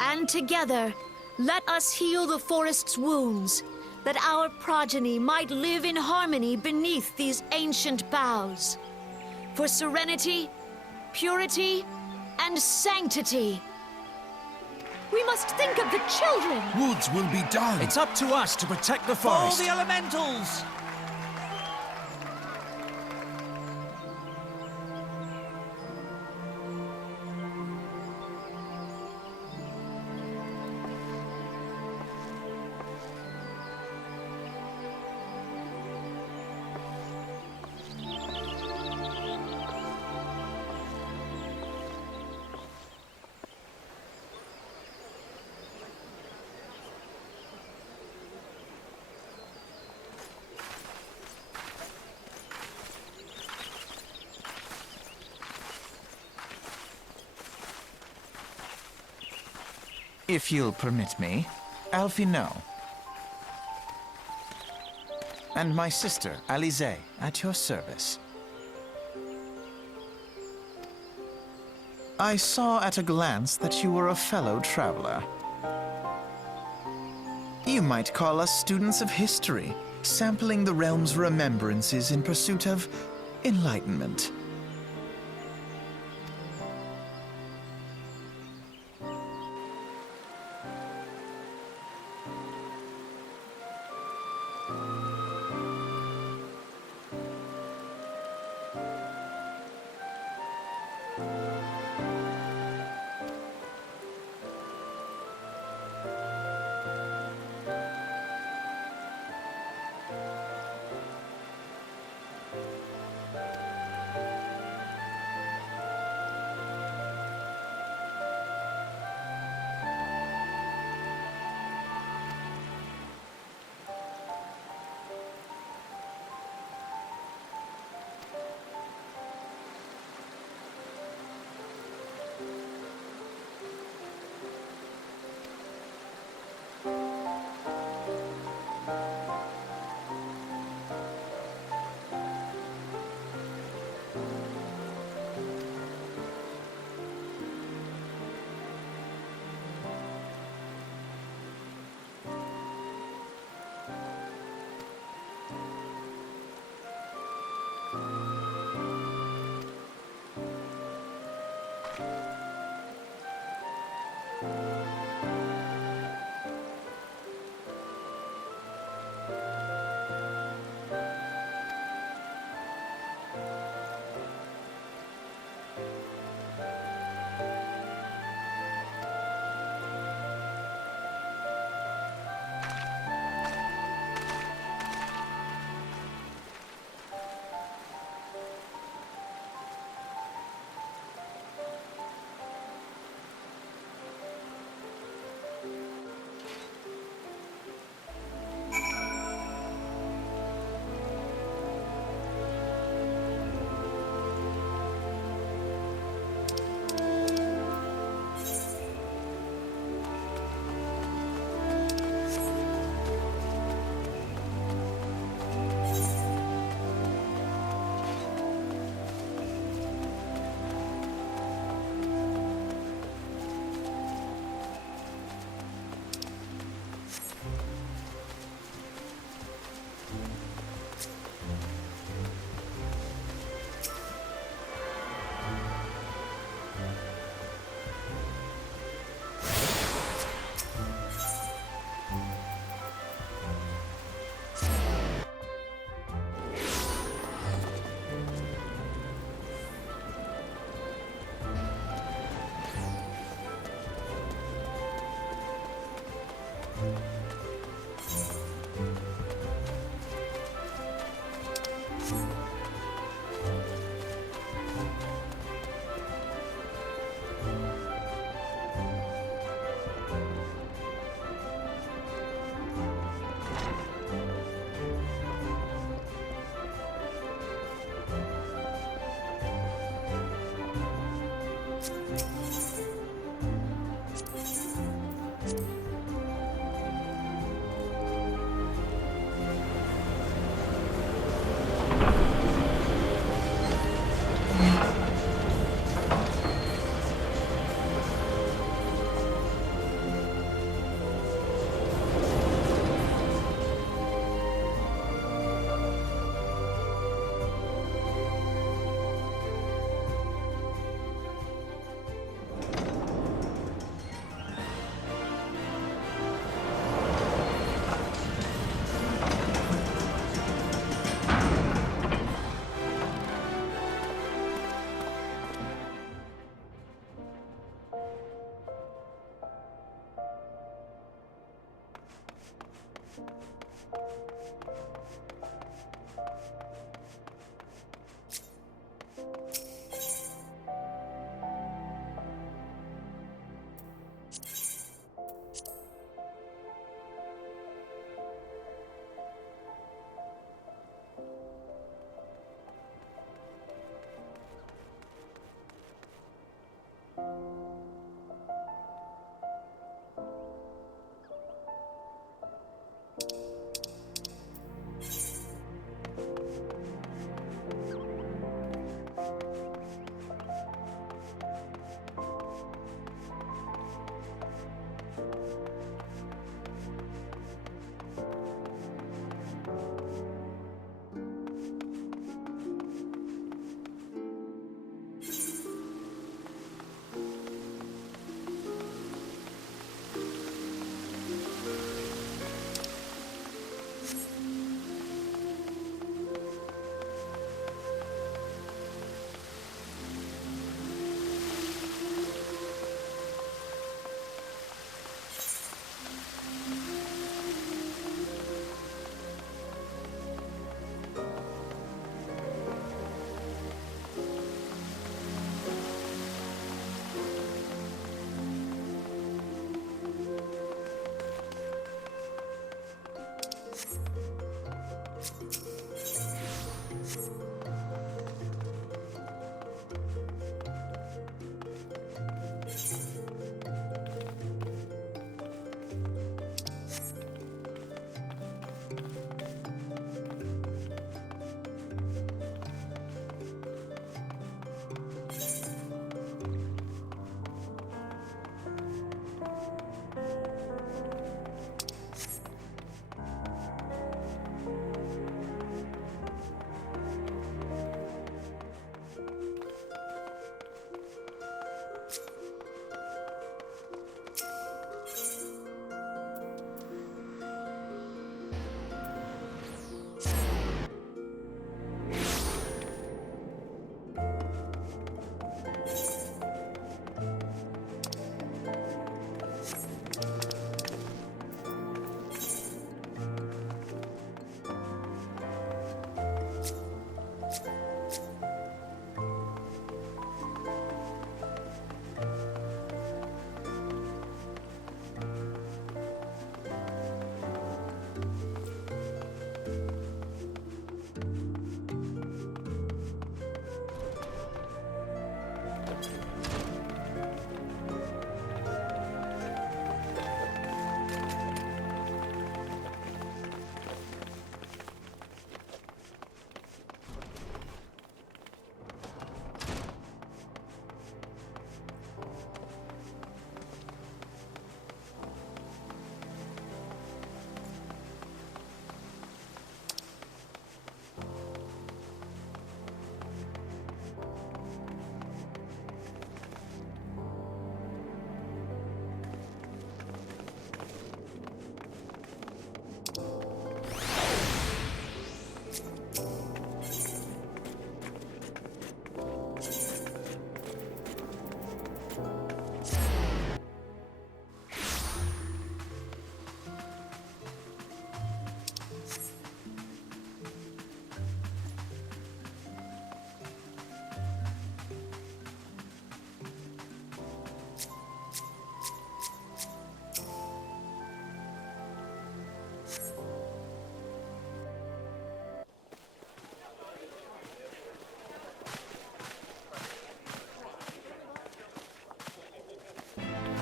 And together, let us heal the forest's wounds, that our progeny might live in harmony beneath these ancient boughs. For serenity, purity, and sanctity. We must think of the children! Woods will be done! It's up to us to protect the All forest! the elementals! If you'll permit me, Alfie no. And my sister, Alize, at your service. I saw at a glance that you were a fellow traveler. You might call us students of history, sampling the realm's remembrances in pursuit of enlightenment.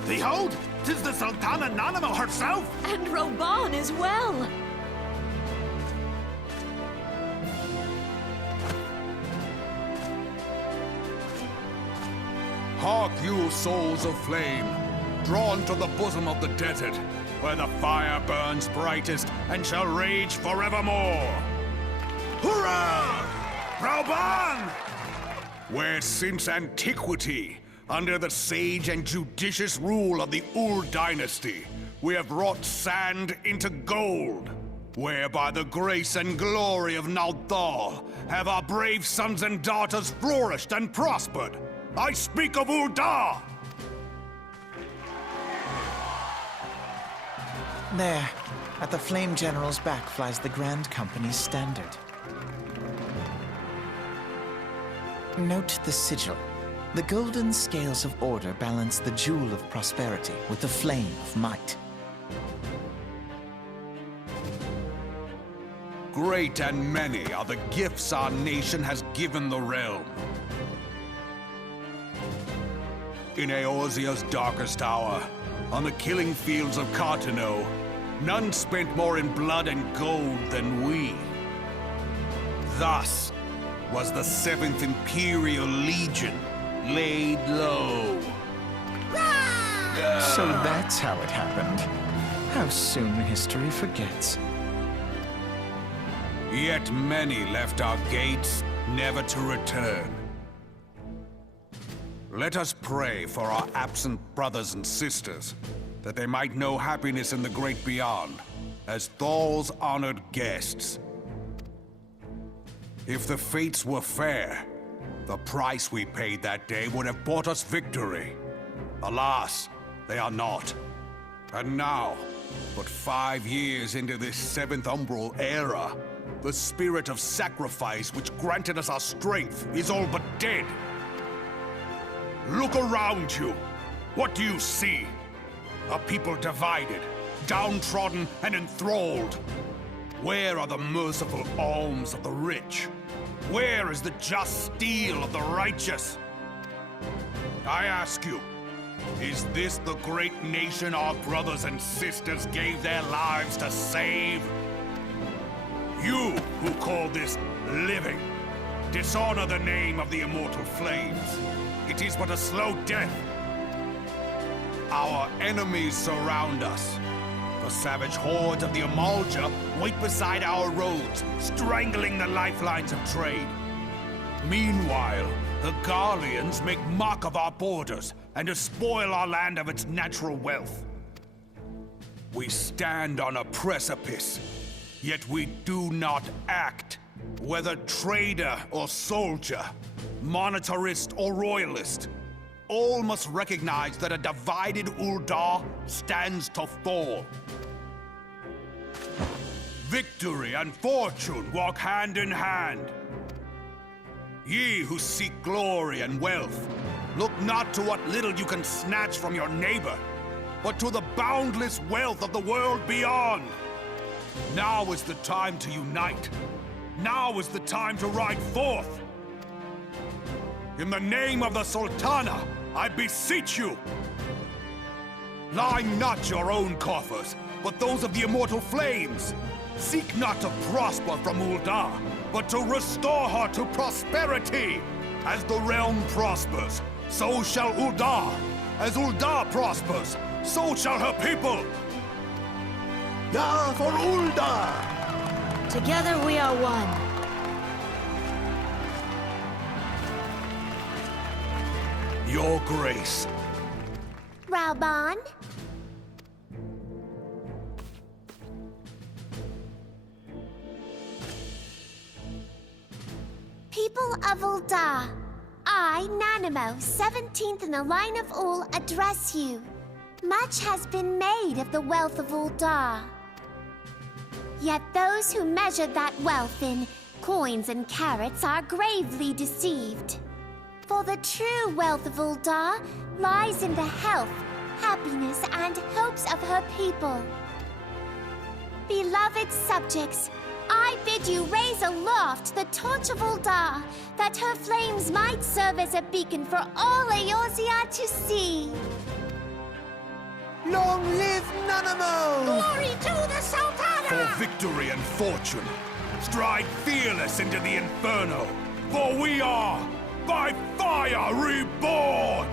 Behold, 'tis the Sultana Nanima herself! And Roban as well! Hark you, souls of flame, drawn to the bosom of the desert, where the fire burns brightest and shall rage forevermore. Hurrah! Rauban! Where since antiquity, under the sage and judicious rule of the Ur dynasty, we have wrought sand into gold. Where by the grace and glory of Nalthal have our brave sons and daughters flourished and prospered. I speak of Ul'dah! There. At the Flame General's back flies the Grand Company's standard. Note the sigil. The golden scales of order balance the jewel of prosperity with the flame of might. Great and many are the gifts our nation has given the realm. In Eorzea's darkest hour, on the killing fields of Cartano, none spent more in blood and gold than we. Thus was the 7th Imperial Legion laid low. So that's how it happened. How soon history forgets. Yet many left our gates, never to return. Let us pray for our absent brothers and sisters, that they might know happiness in the great beyond, as Thal's honored guests. If the fates were fair, the price we paid that day would have bought us victory. Alas, they are not. And now, but 5 years into this 7th Umbral era, the spirit of sacrifice which granted us our strength is all but dead. Look around you. What do you see? A people divided, downtrodden and enthralled. Where are the merciful alms of the rich? Where is the just steel of the righteous? I ask you, is this the great nation our brothers and sisters gave their lives to save? You who call this living, dishonor the name of the immortal flames. It is but a slow death. Our enemies surround us. The savage hordes of the Amalja wait beside our roads, strangling the lifelines of trade. Meanwhile, the Garleans make mock of our borders and despoil our land of its natural wealth. We stand on a precipice, yet we do not act. Whether trader or soldier, monetarist or royalist, all must recognize that a divided Uldar stands to fall. Victory and fortune walk hand in hand. Ye who seek glory and wealth, look not to what little you can snatch from your neighbor, but to the boundless wealth of the world beyond. Now is the time to unite. Now is the time to ride forth. In the name of the Sultana, I beseech you. Line not your own coffers, but those of the immortal flames. Seek not to prosper from Uldar, but to restore her to prosperity. As the realm prospers, so shall Uldar. As Uldar prospers, so shall her people. Ja, for Uldar! Together we are one. Your grace. Rauban? People of Uldar, I, Nanimo, 17th in the line of Ul, address you. Much has been made of the wealth of Uldar. Yet those who measure that wealth in coins and carats are gravely deceived. For the true wealth of Uldar lies in the health, happiness, and hopes of her people. Beloved subjects, I bid you raise aloft the torch of Uldar, that her flames might serve as a beacon for all Eorzea to see. Long live Nanamo! Glory to the Sultana! For victory and fortune, stride fearless into the inferno, for we are by fire reborn!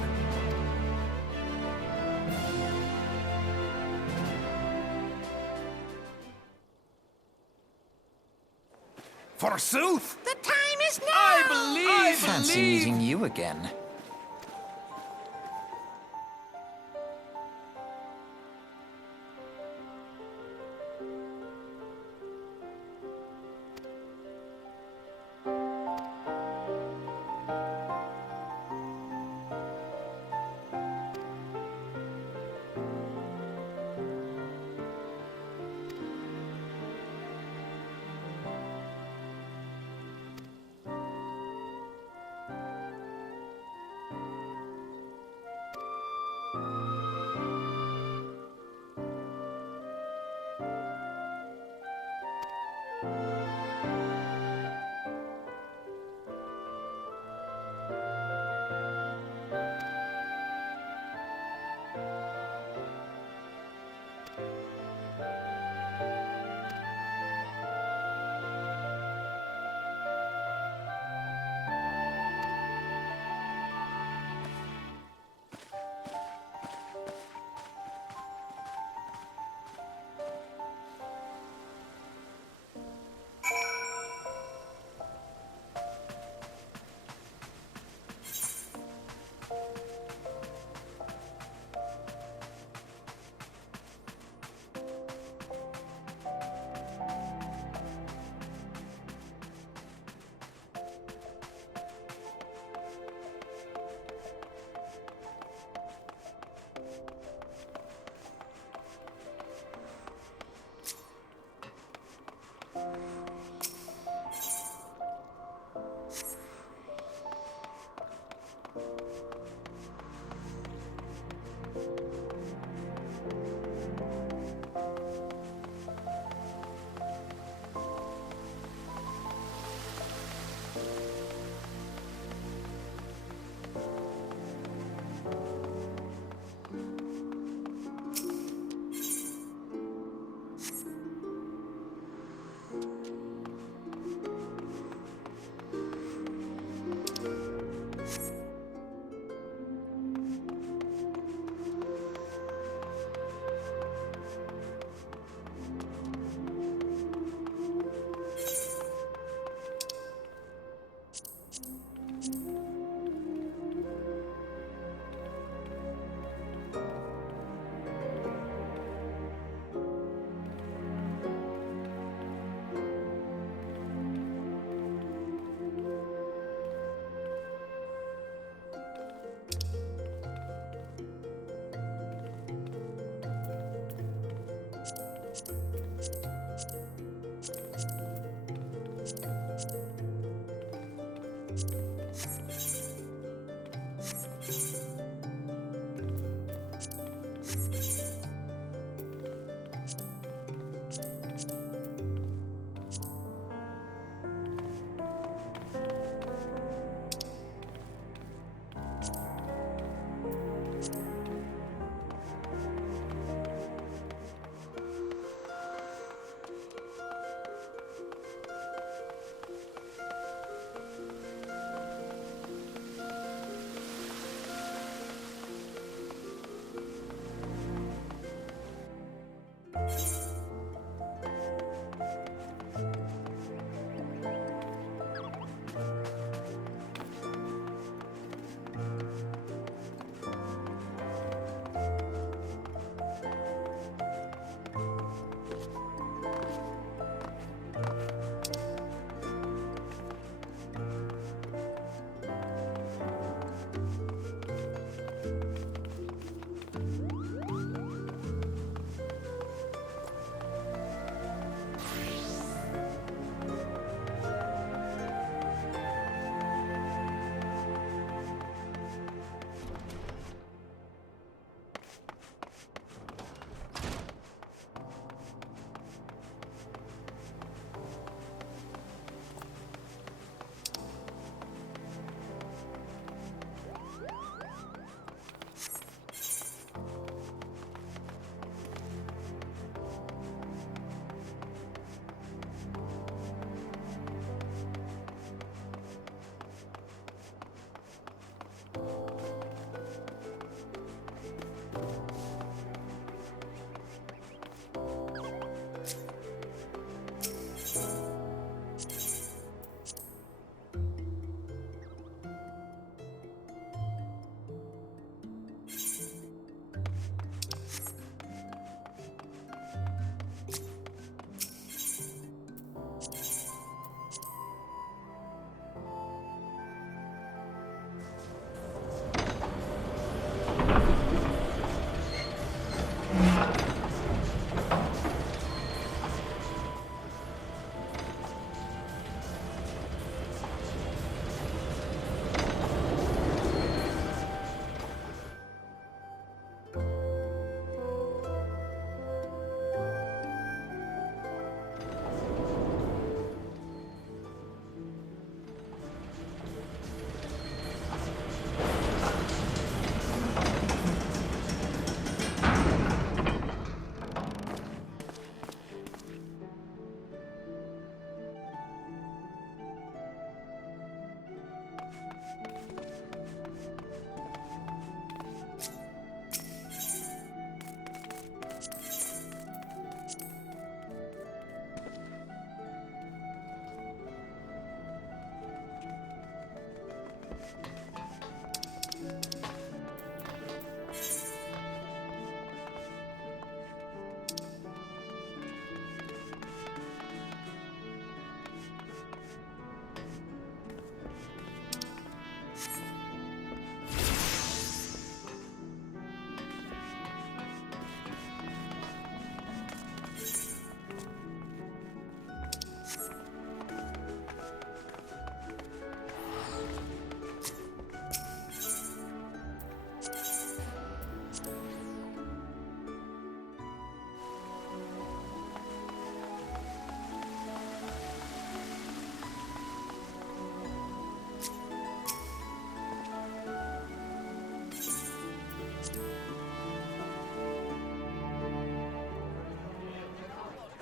Forsooth! The time is now! Fancy meeting you again.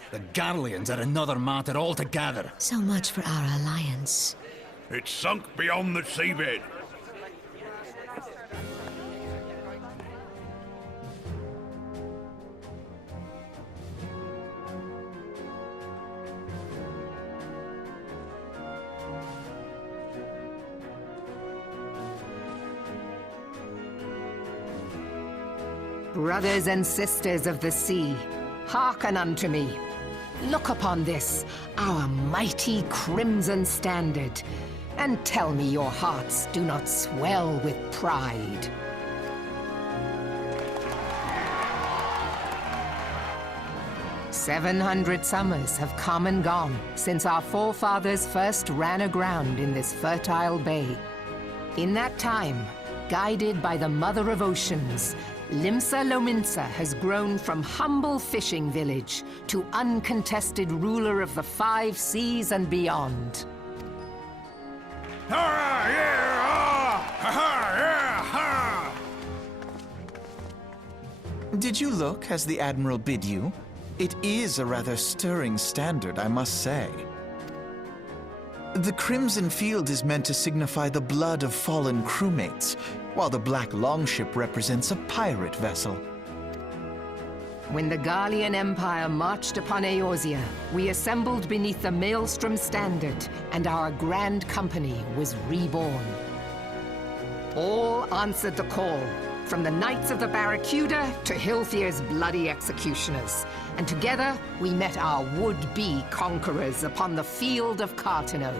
The Garleans are another matter altogether. So much for our alliance. It's sunk beyond the seabed. Brothers and sisters of the sea, hearken unto me. Look upon this, our mighty crimson standard, and tell me your hearts do not swell with pride. 700 summers have come and gone since our forefathers first ran aground in this fertile bay. In that time, guided by the Mother of Oceans, Limsa Lominsa has grown from humble fishing village to uncontested ruler of the 5 seas and beyond. Did you look as the Admiral bid you? It is a rather stirring standard, I must say. The crimson field is meant to signify the blood of fallen crewmates, while the black longship represents a pirate vessel. When the Garlean Empire marched upon Eorzea, we assembled beneath the Maelstrom standard, and our grand company was reborn. All answered the call, from the Knights of the Barracuda to Hilthier's bloody executioners, and together we met our would-be conquerors upon the field of Cartano.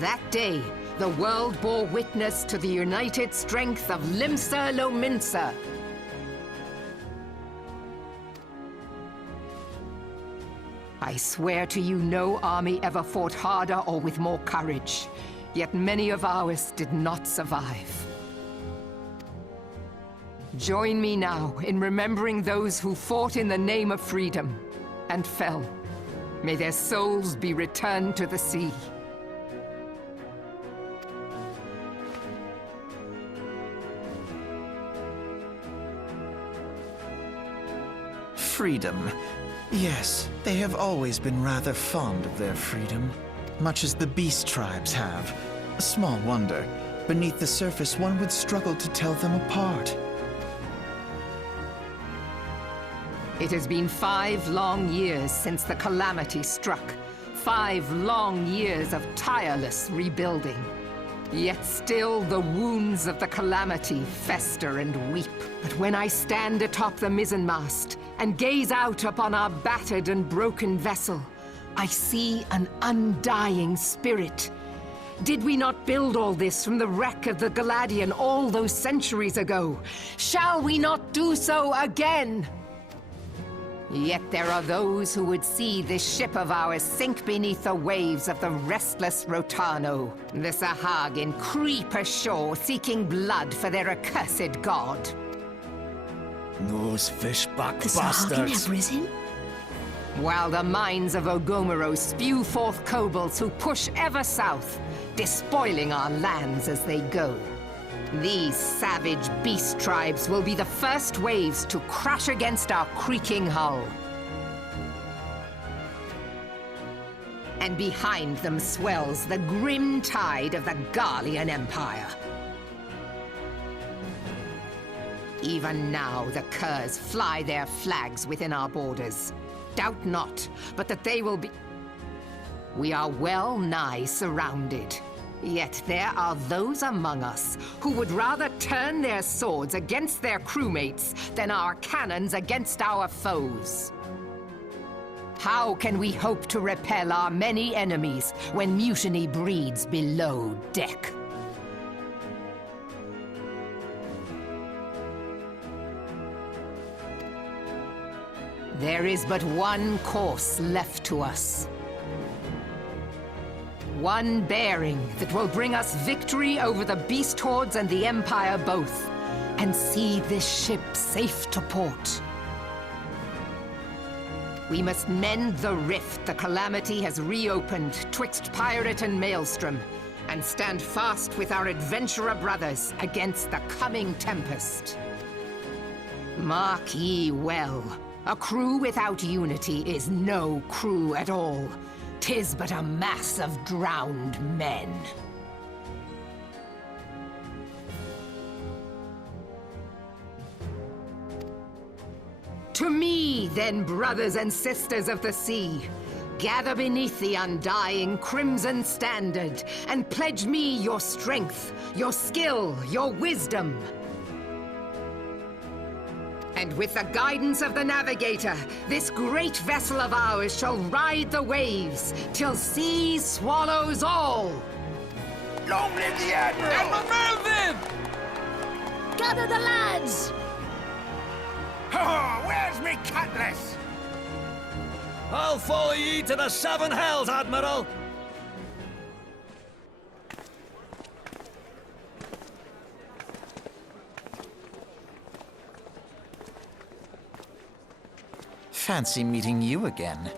That day, the world bore witness to the united strength of Limsa Lominsa. I swear to you, no army ever fought harder or with more courage, yet many of ours did not survive. Join me now in remembering those who fought in the name of freedom and fell. May their souls be returned to the sea. Freedom. Yes, they have always been rather fond of their freedom, much as the beast tribes have. Small wonder. Beneath the surface, one would struggle to tell them apart. It has been 5 long years since the calamity struck. 5 long years of tireless rebuilding. Yet still the wounds of the calamity fester and weep. But when I stand atop the mizzenmast and gaze out upon our battered and broken vessel, I see an undying spirit. Did we not build all this from the wreck of the Galadian all those centuries ago? Shall we not do so again? Yet there are those who would see this ship of ours sink beneath the waves of the restless Rotano. The Sahagin creep ashore seeking blood for their accursed god. Those fishback The Sahagin bastards. have risen? While the mines of Ogomero spew forth kobolds who push ever south, despoiling our lands as they go. These savage beast tribes will be the first waves to crash against our creaking hull. And behind them swells the grim tide of the Garlean Empire. Even now the curs fly their flags within our borders. Doubt not, but that they will be... We are well nigh surrounded. Yet there are those among us who would rather turn their swords against their crewmates than our cannons against our foes. How can we hope to repel our many enemies when mutiny breeds below deck? There is but one course left to us. One bearing that will bring us victory over the beast hordes and the Empire both, and see this ship safe to port. We must mend the rift the calamity has reopened twixt pirate and maelstrom, and stand fast with our adventurer brothers against the coming tempest. Mark ye well, a crew without unity is no crew at all. 'Tis but a mass of drowned men. To me, then, brothers and sisters of the sea, gather beneath the undying crimson standard and pledge me your strength, your skill, your wisdom. And with the guidance of the navigator, this great vessel of ours shall ride the waves till sea swallows all. Long live the Admiral! Melvin! Gather the lads! Oh, where's me cutlass? I'll follow ye to the seven hells, Admiral! Fancy meeting you again.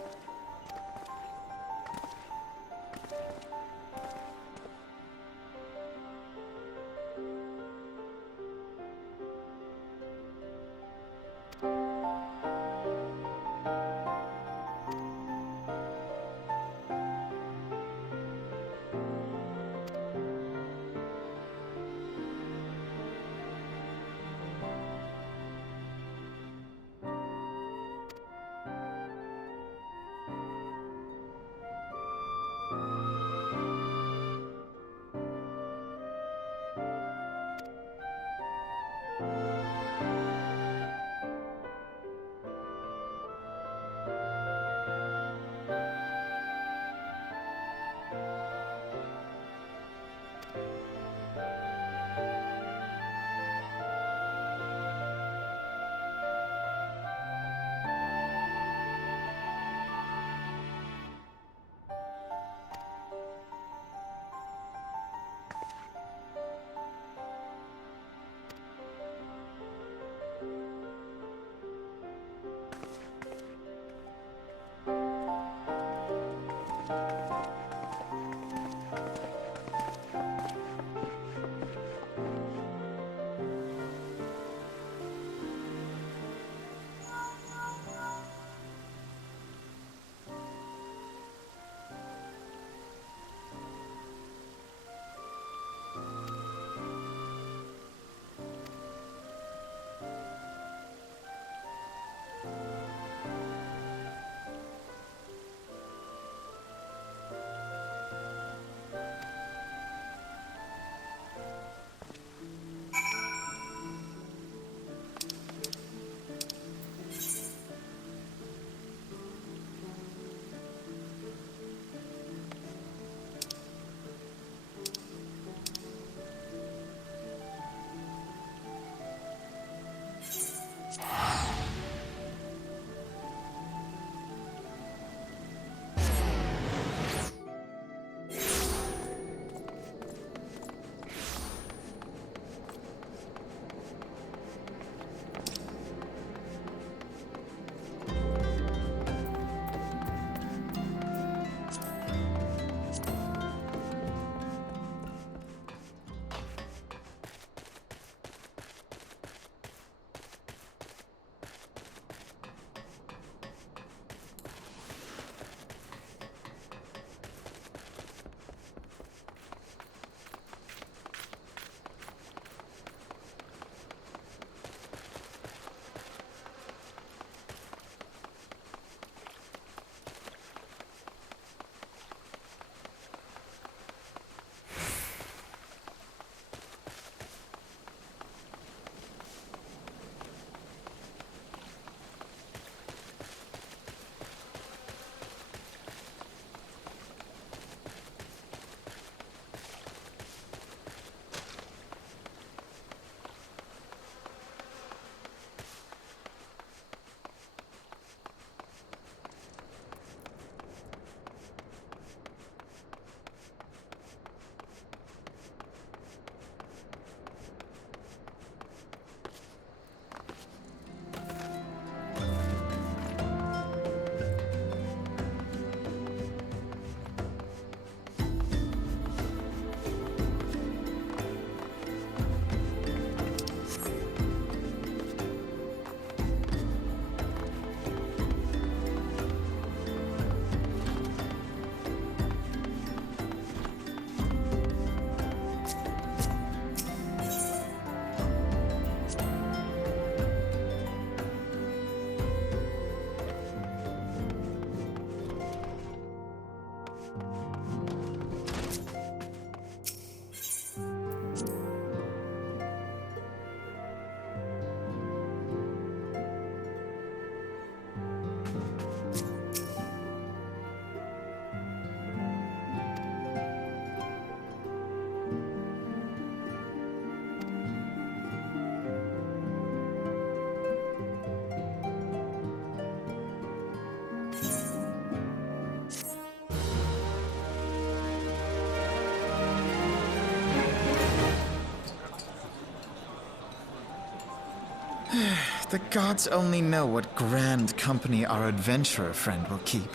The gods only know what grand company our adventurer friend will keep.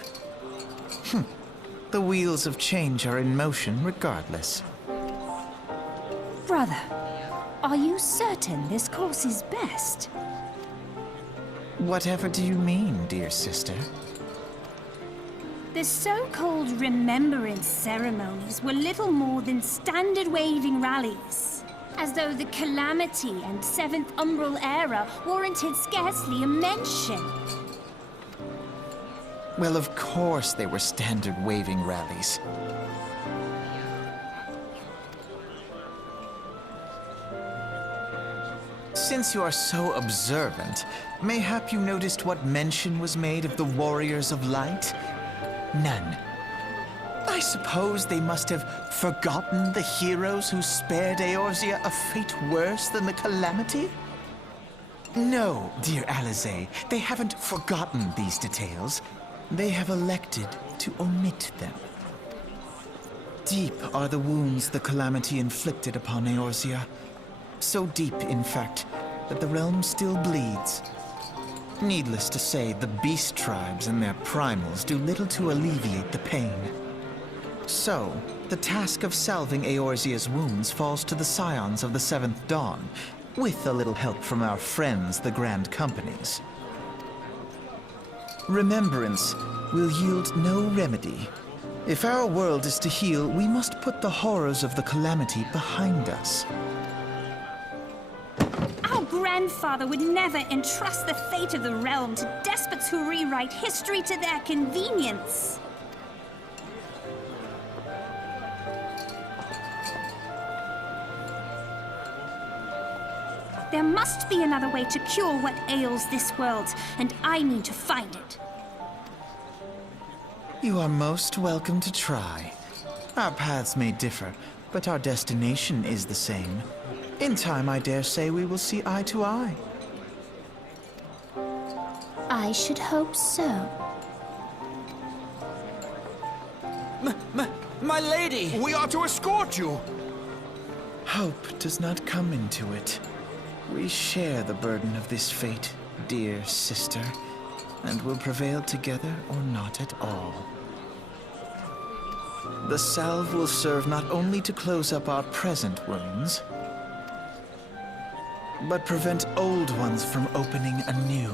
The wheels of change are in motion regardless. Brother, are you certain this course is best? Whatever do you mean, dear sister? The so-called remembrance ceremonies were little more than standard waving rallies. As though the Calamity and Seventh Umbral era warranted scarcely a mention. Well, of course they were standard waving rallies. Since you are so observant, mayhap you noticed what mention was made of the Warriors of Light? None. I suppose they must have forgotten the heroes who spared Eorzea a fate worse than the Calamity? No, dear Alize, they haven't forgotten these details. They have elected to omit them. Deep are the wounds the Calamity inflicted upon Eorzea. So deep, in fact, that the realm still bleeds. Needless to say, the beast tribes and their primals do little to alleviate the pain. So, the task of salving Eorzea's wounds falls to the scions of the Seventh Dawn, with a little help from our friends, the Grand Companies. Remembrance will yield no remedy. If our world is to heal, we must put the horrors of the Calamity behind us. Our grandfather would never entrust the fate of the realm to despots who rewrite history to their convenience. There must be another way to cure what ails this world, and I need to find it. You are most welcome to try. Our paths may differ, but our destination is the same. In time, I dare say we will see eye to eye. I should hope so. My lady! We are to escort you! Hope does not come into it. We share the burden of this fate, dear sister, and will prevail together or not at all. The salve will serve not only to close up our present wounds, but prevent old ones from opening anew.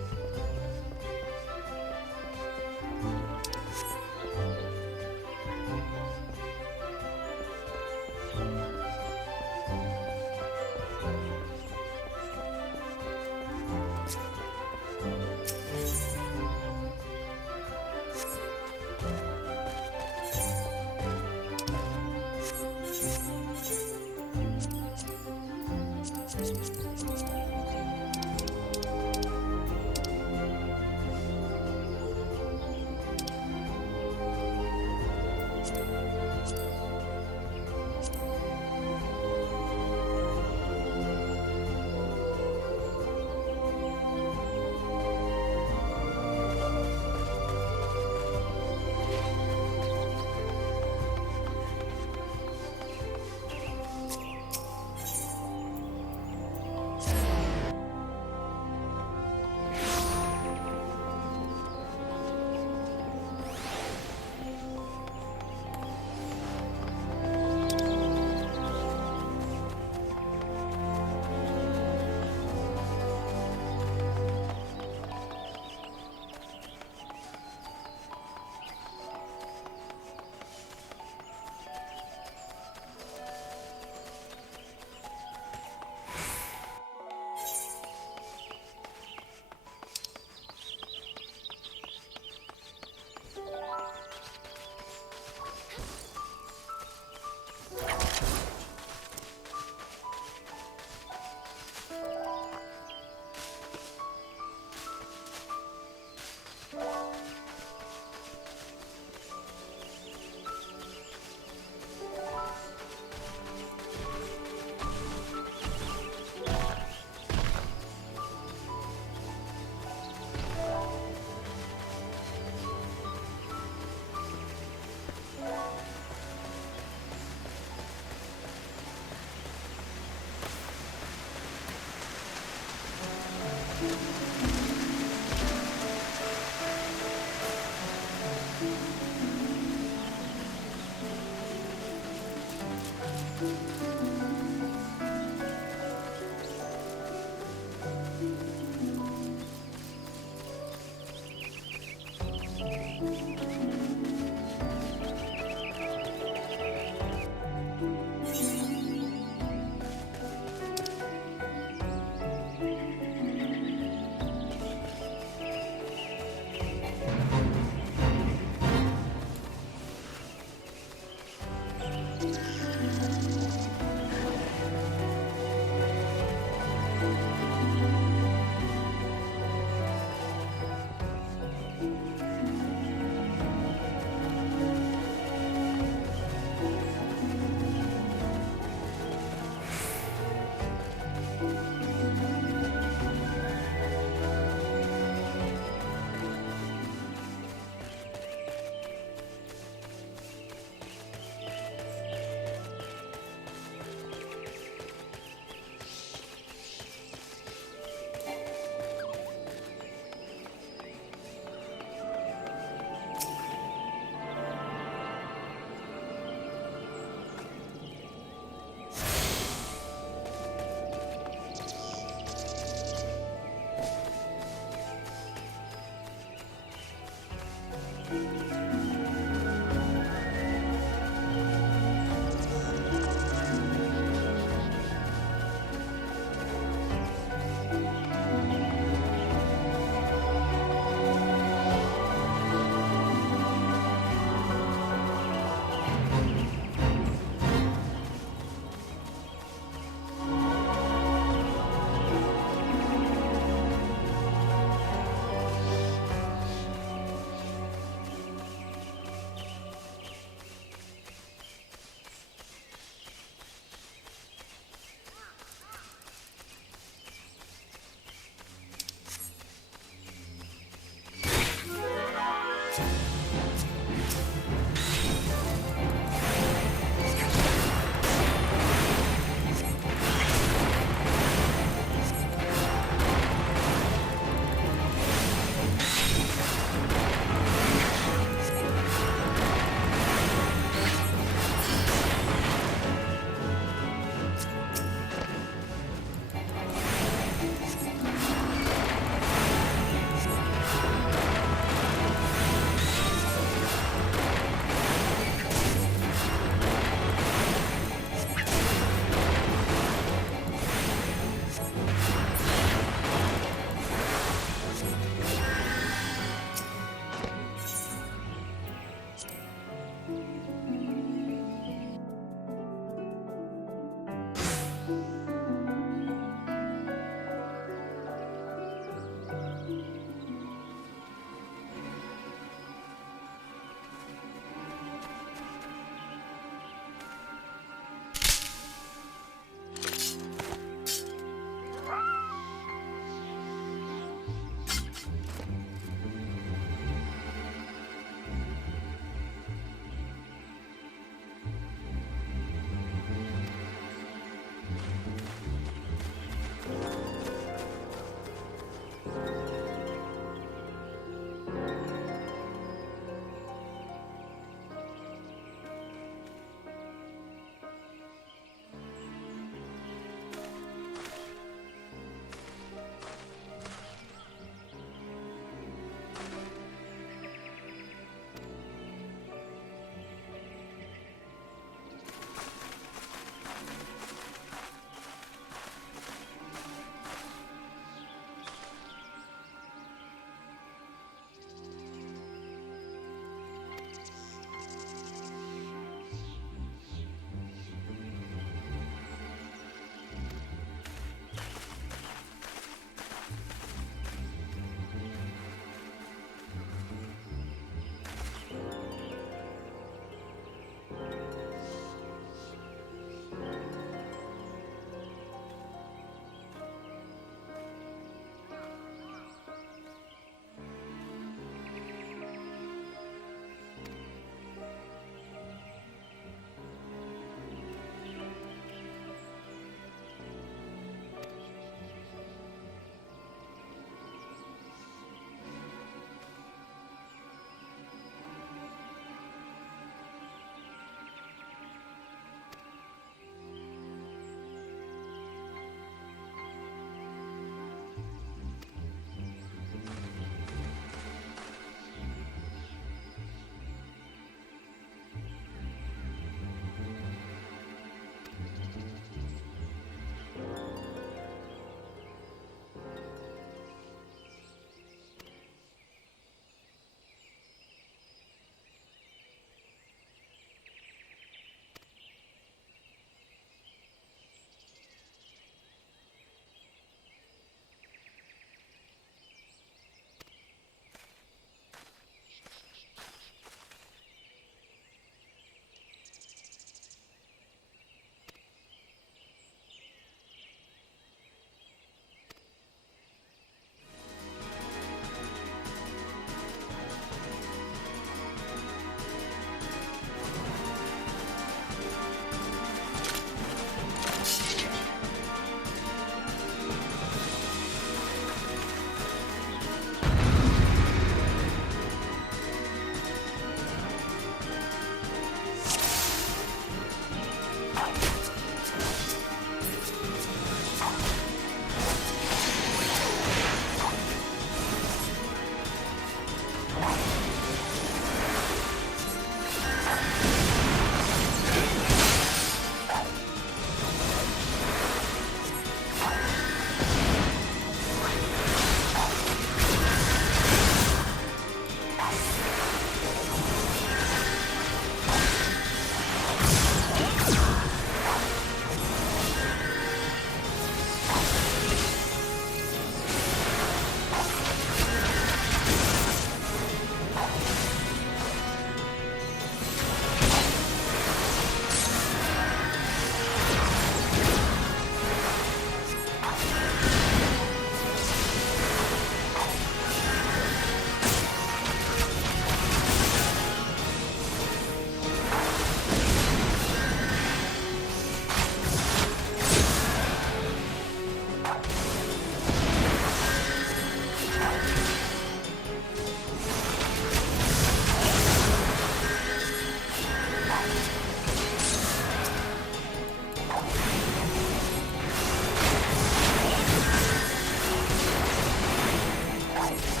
alive.